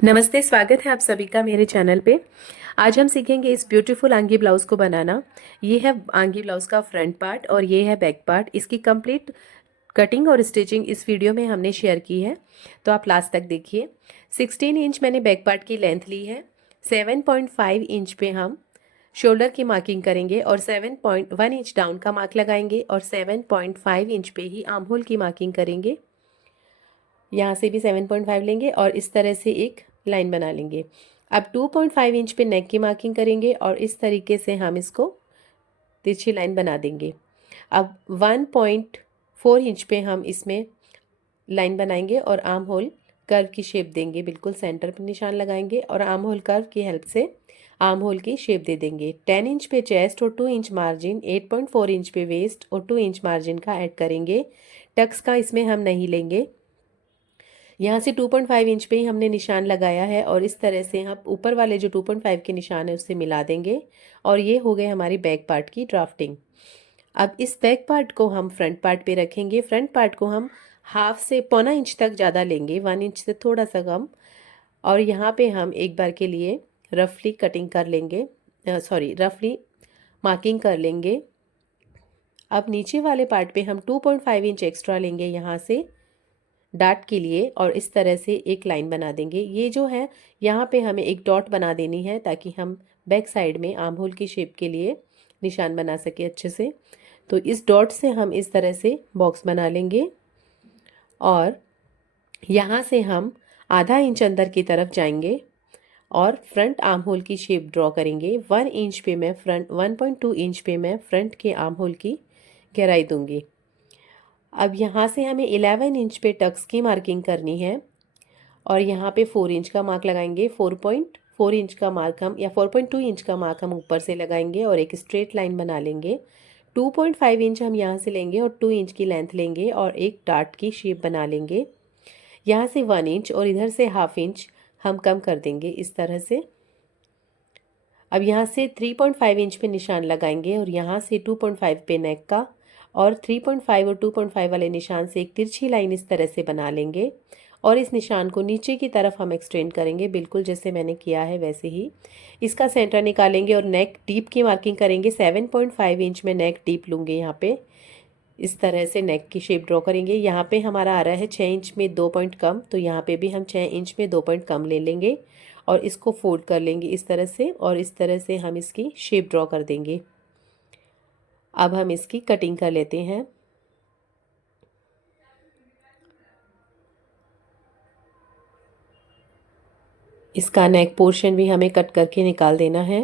नमस्ते, स्वागत है आप सभी का मेरे चैनल पे। आज हम सीखेंगे इस ब्यूटीफुल आंगी ब्लाउज़ को बनाना। ये है आंगी ब्लाउज़ का फ्रंट पार्ट और ये है बैक पार्ट। इसकी कंप्लीट कटिंग और स्टिचिंग इस वीडियो में हमने शेयर की है, तो आप लास्ट तक देखिए। 16 इंच मैंने बैक पार्ट की लेंथ ली है। 7.5 इंच पे हम शोल्डर की मार्किंग करेंगे और 7.1 इंच डाउन का मार्क लगाएंगे और 7.5 इंच पे ही आर्म होल की मार्किंग करेंगे। यहाँ से भी 7.5 लेंगे और इस तरह से एक लाइन बना लेंगे। अब 2.5 इंच पे नेक की मार्किंग करेंगे और इस तरीके से हम इसको तिरछी लाइन बना देंगे। अब 1.4 इंच पे हम इसमें लाइन बनाएंगे और आर्म होल कर्व की शेप देंगे। बिल्कुल सेंटर पे निशान लगाएंगे और आर्म होल कर्व की हेल्प से आर्म होल की शेप दे देंगे। 10 इंच पे चेस्ट और 2 इंच मार्जिन, 8.4 इंच पे वेस्ट और 2 इंच मार्जिन का ऐड करेंगे। टक्स का इसमें हम नहीं लेंगे। यहाँ से 2.5 इंच पे ही हमने निशान लगाया है और इस तरह से हम ऊपर वाले जो 2.5 के निशान है उससे मिला देंगे और ये हो गए हमारी बैक पार्ट की ड्राफ्टिंग। अब इस बैक पार्ट को हम फ्रंट पार्ट पे रखेंगे। फ्रंट पार्ट को हम हाफ से पौना इंच तक ज़्यादा लेंगे, 1 इंच से थोड़ा सा कम। और यहाँ पे हम एक बार के लिए रफली कटिंग कर लेंगे, रफली मार्किंग कर लेंगे। अब नीचे वाले पार्ट पे हम 2.5 इंच एक्स्ट्रा लेंगे यहाँ से डार्ट के लिए और इस तरह से एक लाइन बना देंगे। ये जो है यहाँ पे हमें एक डॉट बना देनी है ताकि हम बैक साइड में आर्म होल की शेप के लिए निशान बना सके अच्छे से। तो इस डॉट से हम इस तरह से बॉक्स बना लेंगे और यहाँ से हम आधा इंच अंदर की तरफ जाएंगे और फ्रंट आर्म होल की शेप ड्रॉ करेंगे। 1.2 इंच पे मैं फ्रंट के आर्म होल की गहराई दूंगी। अब यहाँ से हमें 11 इंच पे टक्स की मार्किंग करनी है और यहाँ पे 4 इंच का मार्क लगाएंगे। 4.4 इंच का मार्क हम या 4.2 इंच का मार्क हम ऊपर से लगाएंगे और एक स्ट्रेट लाइन बना लेंगे। 2.5 इंच हम यहाँ से लेंगे और 2 इंच की लेंथ लेंगे और एक डार्ट की शेप बना लेंगे। यहाँ से 1 इंच और इधर से हाफ इंच हम कम कर देंगे इस तरह से। अब यहाँ से 3.5 इंच पे निशान लगाएंगे और यहाँ से 2.5 पे नेक का और 3.5 और 2.5 वाले निशान से एक तिरछी लाइन इस तरह से बना लेंगे और इस निशान को नीचे की तरफ हम एक्सटेंड करेंगे, बिल्कुल जैसे मैंने किया है वैसे ही। इसका सेंटर निकालेंगे और नेक डीप की मार्किंग करेंगे। 7.5 इंच में नेक डीप लूँगे। यहाँ पे इस तरह से नेक की शेप ड्रॉ करेंगे। यहाँ पे हमारा आ रहा है 6 इंच में 2 पॉइंट कम, तो यहाँ पे भी हम 6 इंच में 2 पॉइंट कम ले लेंगे और इसको फोल्ड कर लेंगे इस तरह से और इस तरह से हम इसकी शेप ड्रॉ कर देंगे। अब हम इसकी कटिंग कर लेते हैं। इसका नेक पोर्शन भी हमें कट करके निकाल देना है।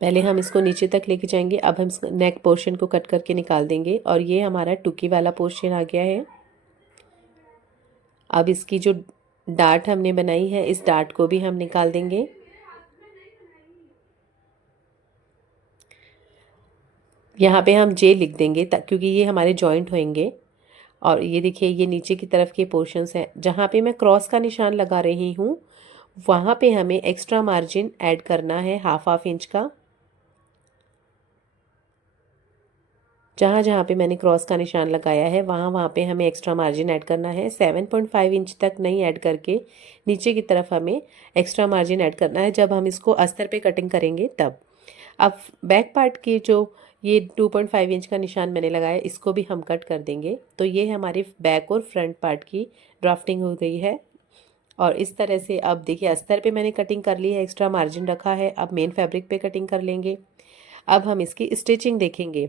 पहले हम इसको नीचे तक लेके जाएंगे, अब हम नेक पोर्शन को कट करके निकाल देंगे और ये हमारा टुकी वाला पोर्शन आ गया है। अब इसकी जो डार्ट हमने बनाई है इस डार्ट को भी हम निकाल देंगे। यहाँ पे हम जे लिख देंगे क्योंकि ये हमारे जॉइंट होंगे। और ये देखिए ये नीचे की तरफ के पोर्शंस हैं। जहाँ पे मैं क्रॉस का निशान लगा रही हूँ वहाँ पे हमें एक्स्ट्रा मार्जिन ऐड करना है हाफ इंच का। जहाँ जहाँ पे मैंने क्रॉस का निशान लगाया है वहाँ पे हमें एक्स्ट्रा मार्जिन ऐड करना है। 7.5 इंच तक नहीं ऐड करके नीचे की तरफ हमें एक्स्ट्रा मार्जिन ऐड करना है जब हम इसको अस्तर पे कटिंग करेंगे तब। अब बैक पार्ट की जो ये 2.5 इंच का निशान मैंने लगाया इसको भी हम कट कर देंगे। तो ये हमारी बैक और फ्रंट पार्ट की ड्राफ्टिंग हो गई है। और इस तरह से अब देखिए अस्तर पे मैंने कटिंग कर ली है, एक्स्ट्रा मार्जिन रखा है। अब मेन फैब्रिक पे कटिंग कर लेंगे। अब हम इसकी स्टिचिंग देखेंगे।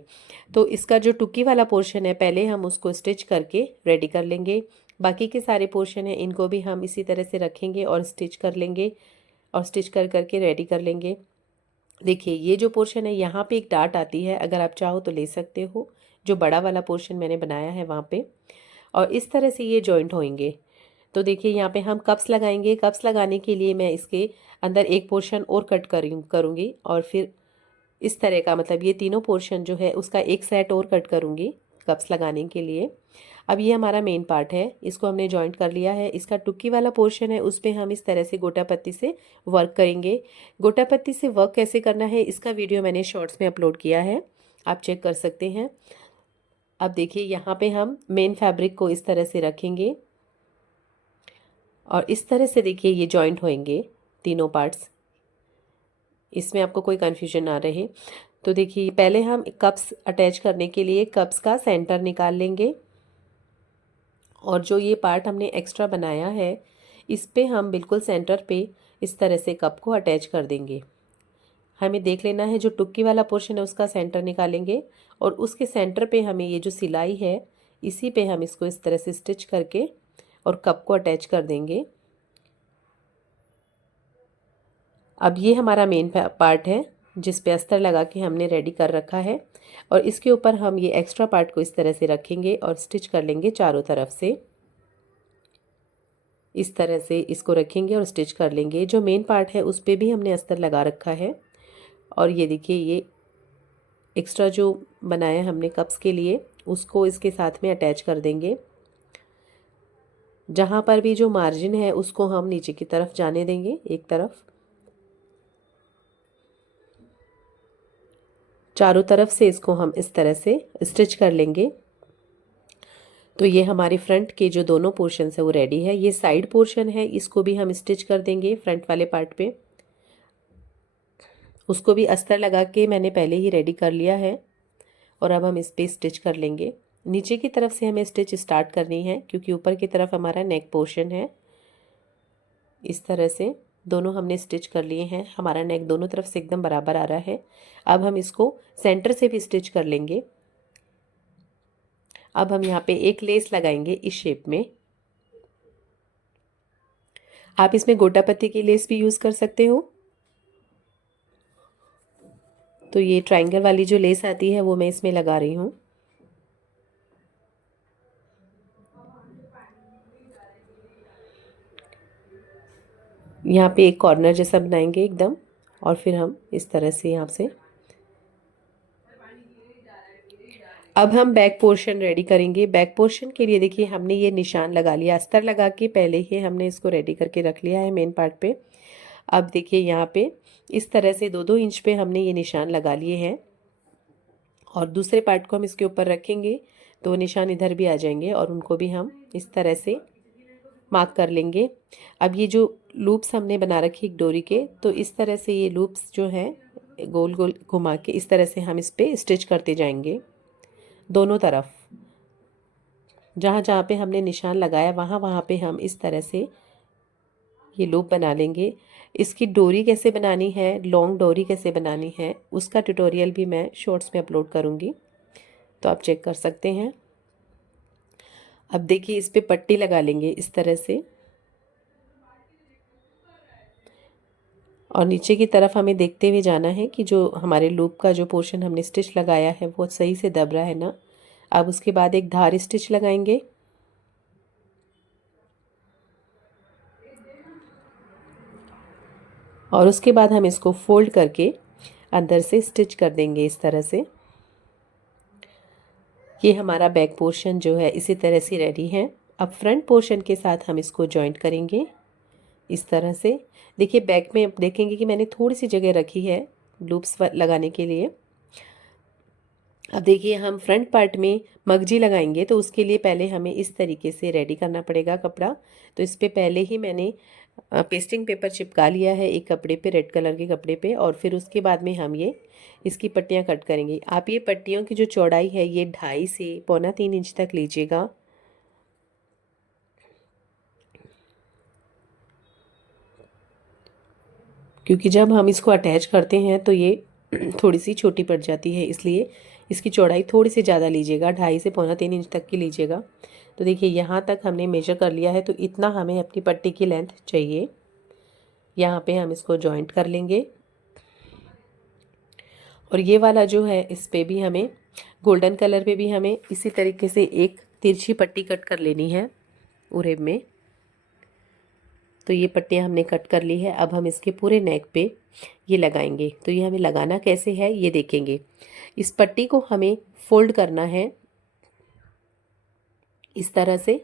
तो इसका जो टुकी वाला पोर्शन है पहले हम उसको स्टिच करके रेडी कर लेंगे। बाकी के सारे पोर्शन हैं इनको भी हम इसी तरह से रखेंगे और स्टिच कर लेंगे और स्टिच कर करके रेडी कर लेंगे। देखिए ये जो पोर्शन है यहाँ पे एक डार्ट आती है, अगर आप चाहो तो ले सकते हो, जो बड़ा वाला पोर्शन मैंने बनाया है वहाँ पे। और इस तरह से ये जॉइंट होंगे। तो देखिए यहाँ पे हम कप्स लगाएंगे। कप्स लगाने के लिए मैं इसके अंदर एक पोर्शन और कट करूँगी और फिर इस तरह का, मतलब ये तीनों पोर्शन जो है उसका एक सेट और कट करूँगी कप्स लगाने के लिए। अब ये हमारा मेन पार्ट है, इसको हमने जॉइंट कर लिया है। इसका टुक्की वाला पोर्शन है उस पर हम इस तरह से गोटा पत्ती से वर्क करेंगे। गोटा पत्ती से वर्क कैसे करना है इसका वीडियो मैंने शॉर्ट्स में अपलोड किया है, आप चेक कर सकते हैं। अब देखिए यहाँ पे हम मेन फैब्रिक को इस तरह से रखेंगे और इस तरह से देखिए ये जॉइंट होंगे तीनों पार्ट्स, इसमें आपको कोई कन्फ्यूजन ना रहे। तो देखिए पहले हम कप्स अटैच करने के लिए कप्स का सेंटर निकाल लेंगे और जो ये पार्ट हमने एक्स्ट्रा बनाया है इस पे हम बिल्कुल सेंटर पे इस तरह से कप को अटैच कर देंगे। हमें देख लेना है जो टुक्की वाला पोर्शन है उसका सेंटर निकालेंगे और उसके सेंटर पे हमें ये जो सिलाई है इसी पे हम इसको इस तरह से स्टिच करके और कप को अटैच कर देंगे। अब ये हमारा मेन पार्ट है जिस पे अस्तर लगा के हमने रेडी कर रखा है और इसके ऊपर हम ये एक्स्ट्रा पार्ट को इस तरह से रखेंगे और स्टिच कर लेंगे चारों तरफ से। इस तरह से इसको रखेंगे और स्टिच कर लेंगे। जो मेन पार्ट है उस पे भी हमने अस्तर लगा रखा है और ये देखिए ये एक्स्ट्रा जो बनाया हमने कप्स के लिए उसको इसके साथ में अटैच कर देंगे। जहाँ पर भी जो मार्जिन है उसको हम नीचे की तरफ जाने देंगे एक तरफ। चारों तरफ से इसको हम इस तरह से स्टिच कर लेंगे। तो ये हमारे फ्रंट के जो दोनों पोर्शन है वो रेडी है। ये साइड पोर्शन है इसको भी हम स्टिच कर देंगे फ्रंट वाले पार्ट पे। उसको भी अस्तर लगा के मैंने पहले ही रेडी कर लिया है और अब हम इस पे स्टिच कर लेंगे। नीचे की तरफ से हमें स्टिच स्टार्ट करनी है क्योंकि ऊपर की तरफ हमारा नेक पोर्शन है। इस तरह से दोनों हमने स्टिच कर लिए हैं। हमारा नेक दोनों तरफ से एकदम बराबर आ रहा है। अब हम इसको सेंटर से भी स्टिच कर लेंगे। अब हम यहाँ पे एक लेस लगाएंगे इस शेप में। आप इसमें गोटा पत्ती की लेस भी यूज़ कर सकते हो। तो ये ट्रायंगल वाली जो लेस आती है वो मैं इसमें लगा रही हूँ। यहाँ पे एक कॉर्नर जैसा बनाएंगे एकदम और फिर हम इस तरह से यहाँ से अब हम बैक पोर्शन रेडी करेंगे। बैक पोर्शन के लिए देखिए हमने ये निशान लगा लिया, अस्तर लगा के पहले ही हमने इसको रेडी करके रख लिया है मेन पार्ट पे। अब देखिए यहाँ पे इस तरह से 2-2 इंच पे हमने ये निशान लगा लिए हैं और दूसरे पार्ट को हम इसके ऊपर रखेंगे तो निशान इधर भी आ जाएंगे और उनको भी हम इस तरह से मार्क कर लेंगे। अब ये जो लूप्स हमने बना रखी एक डोरी के, तो इस तरह से ये लूप्स जो है गोल गोल घुमा के इस तरह से हम इस पे स्टिच करते जाएंगे दोनों तरफ। जहाँ जहाँ पे हमने निशान लगाया वहाँ वहाँ पे हम इस तरह से ये लूप बना लेंगे। इसकी डोरी कैसे बनानी है, लॉन्ग डोरी कैसे बनानी है, उसका ट्यूटोरियल भी मैं शॉर्ट्स में अपलोड करूँगी, तो आप चेक कर सकते हैं। अब देखिए इस पे पट्टी लगा लेंगे इस तरह से और नीचे की तरफ हमें देखते हुए जाना है कि जो हमारे लूप का जो पोर्शन हमने स्टिच लगाया है वो सही से दब रहा है ना। अब उसके बाद एक धार स्टिच लगाएंगे और उसके बाद हम इसको फोल्ड करके अंदर से स्टिच कर देंगे इस तरह से। ये हमारा बैक पोर्शन जो है इसी तरह से रेडी है। अब फ्रंट पोर्शन के साथ हम इसको जॉइंट करेंगे इस तरह से। देखिए बैक में देखेंगे कि मैंने थोड़ी सी जगह रखी है लूप्स लगाने के लिए। अब देखिए हम फ्रंट पार्ट में मगजी लगाएंगे तो उसके लिए पहले हमें इस तरीके से रेडी करना पड़ेगा कपड़ा। तो इस पे पहले ही मैंने पेस्टिंग पेपर चिपका लिया है एक कपड़े पे, रेड कलर के कपड़े पे, और फिर उसके बाद में हम ये इसकी पट्टियाँ कट करेंगे। आप ये पट्टियों की जो चौड़ाई है ये 2.5 से 2.25 इंच तक लीजिएगा। क्योंकि जब हम इसको अटैच करते हैं तो ये थोड़ी सी छोटी पड़ जाती है, इसलिए इसकी चौड़ाई थोड़ी सी ज़्यादा लीजिएगा, 2.5 से 2.25 इंच तक की लीजिएगा। तो देखिए यहाँ तक हमने मेजर कर लिया है, तो इतना हमें अपनी पट्टी की लेंथ चाहिए। यहाँ पे हम इसको जॉइंट कर लेंगे और ये वाला जो है इस पे भी हमें गोल्डन कलर पे भी हमें इसी तरीके से एक तिरछी पट्टी कट कर लेनी है उरेब में। तो ये पट्टियाँ हमने कट कर ली है। अब हम इसके पूरे नेक पे ये लगाएंगे। तो ये हमें लगाना कैसे है ये देखेंगे। इस पट्टी को हमें फोल्ड करना है इस तरह से।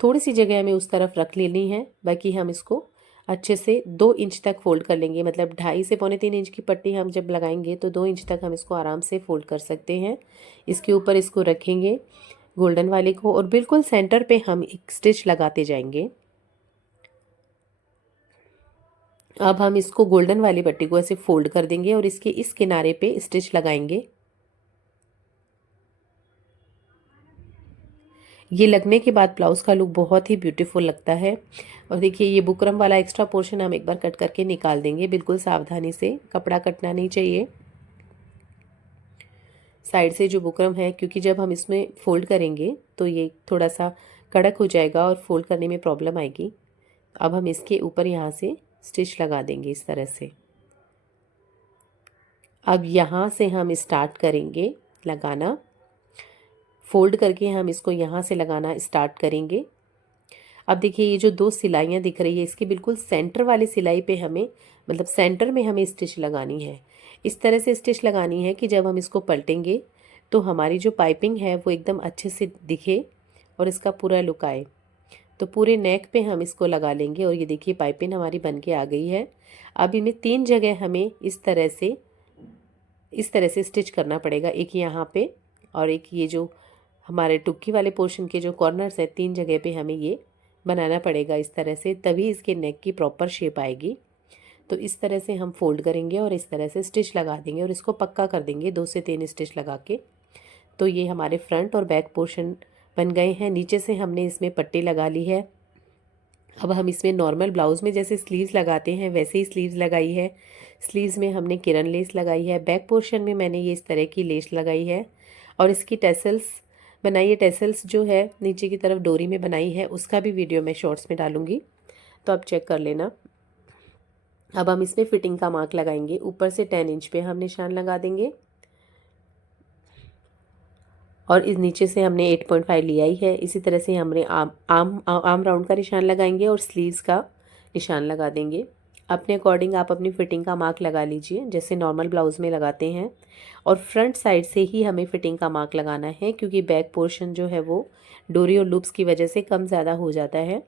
थोड़ी सी जगह हमें उस तरफ रख लेनी है, बाकी हम इसको अच्छे से 2 इंच तक फोल्ड कर लेंगे। मतलब 2.5 से 2.25 इंच की पट्टी हम जब लगाएंगे तो 2 इंच तक हम इसको आराम से फोल्ड कर सकते हैं। इसके ऊपर इसको रखेंगे गोल्डन वाले को और बिल्कुल सेंटर पे हम एक स्टिच लगाते जाएंगे। अब हम इसको गोल्डन वाली पट्टी को ऐसे फोल्ड कर देंगे और इसके इस किनारे पे स्टिच लगाएंगे। ये लगने के बाद ब्लाउज़ का लुक बहुत ही ब्यूटीफुल लगता है। और देखिए ये बुकरम वाला एक्स्ट्रा पोर्शन हम एक बार कट करके निकाल देंगे, बिल्कुल सावधानी से, कपड़ा कटना नहीं चाहिए। साइड से जो बुकरम है, क्योंकि जब हम इसमें फोल्ड करेंगे तो ये थोड़ा सा कड़क हो जाएगा और फोल्ड करने में प्रॉब्लम आएगी। अब हम इसके ऊपर यहाँ से स्टिच लगा देंगे इस तरह से। अब यहाँ से हम स्टार्ट करेंगे लगाना, फोल्ड करके हम इसको यहाँ से लगाना स्टार्ट करेंगे। अब देखिए ये जो 2 सिलाइयाँ दिख रही है, इसके बिल्कुल सेंटर वाली सिलाई पे हमें, मतलब सेंटर में हमें स्टिच लगानी है। इस तरह से स्टिच लगानी है कि जब हम इसको पलटेंगे तो हमारी जो पाइपिंग है वो एकदम अच्छे से दिखे और इसका पूरा लुक आए। तो पूरे नेक पे हम इसको लगा लेंगे और ये देखिए पाइपिंग हमारी बन के आ गई है। अब इनमें 3 जगह हमें इस तरह से स्टिच करना पड़ेगा, एक यहाँ पे और एक ये जो हमारे टुक्की वाले पोर्शन के जो कॉर्नर्स है, 3 जगह पे हमें ये बनाना पड़ेगा इस तरह से, तभी इसके नेक की प्रॉपर शेप आएगी। तो इस तरह से हम फोल्ड करेंगे और इस तरह से स्टिच लगा देंगे और इसको पक्का कर देंगे 2 से 3 स्टिच लगा के। तो ये हमारे फ्रंट और बैक पोर्शन बन गए हैं। नीचे से हमने इसमें पट्टी लगा ली है। अब हम इसमें नॉर्मल ब्लाउज़ में जैसे स्लीव्स लगाते हैं वैसे ही स्लीव्स लगाई है। स्लीव्स में हमने किरन लेस लगाई है। बैक पोर्शन में मैंने ये इस तरह की लेस लगाई है और इसकी टेसल्स बनाई है। टेसल्स जो है नीचे की तरफ डोरी में बनाई है, उसका भी वीडियो मैं शॉर्ट्स में डालूंगी, तो आप चेक कर लेना। अब हम इसमें फिटिंग का मार्क लगाएंगे। ऊपर से 10 इंच पे हम निशान लगा देंगे और इस नीचे से हमने 8.5 लिया ही है। इसी तरह से हमने आर्म राउंड का निशान लगाएंगे और स्लीव्स का निशान लगा देंगे। अपने अकॉर्डिंग आप अपनी फिटिंग का मार्क लगा लीजिए जैसे नॉर्मल ब्लाउज़ में लगाते हैं। और फ्रंट साइड से ही हमें फिटिंग का मार्क लगाना है, क्योंकि बैक पोर्शन जो है वो डोरी और लूप्स की वजह से कम ज़्यादा हो जाता है।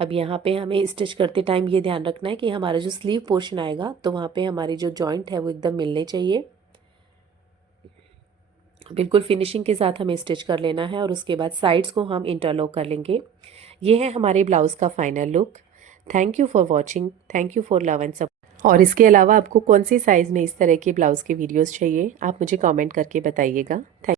अब यहाँ पे हमें स्टिच करते टाइम ये ध्यान रखना है कि हमारा जो स्लीव पोर्शन आएगा तो वहाँ पे हमारी जो जॉइंट है वो एकदम मिलने चाहिए। बिल्कुल फिनिशिंग के साथ हमें स्टिच कर लेना है और उसके बाद साइड्स को हम इंटरलॉक कर लेंगे। ये है हमारे ब्लाउज़ का final look. Thank you for watching, thank you for love and support. और इसके अलावा आपको कौन सी साइज़ में इस तरह के ब्लाउज़ के वीडियोस चाहिए, आप मुझे कमेंट करके बताइएगा। थैंक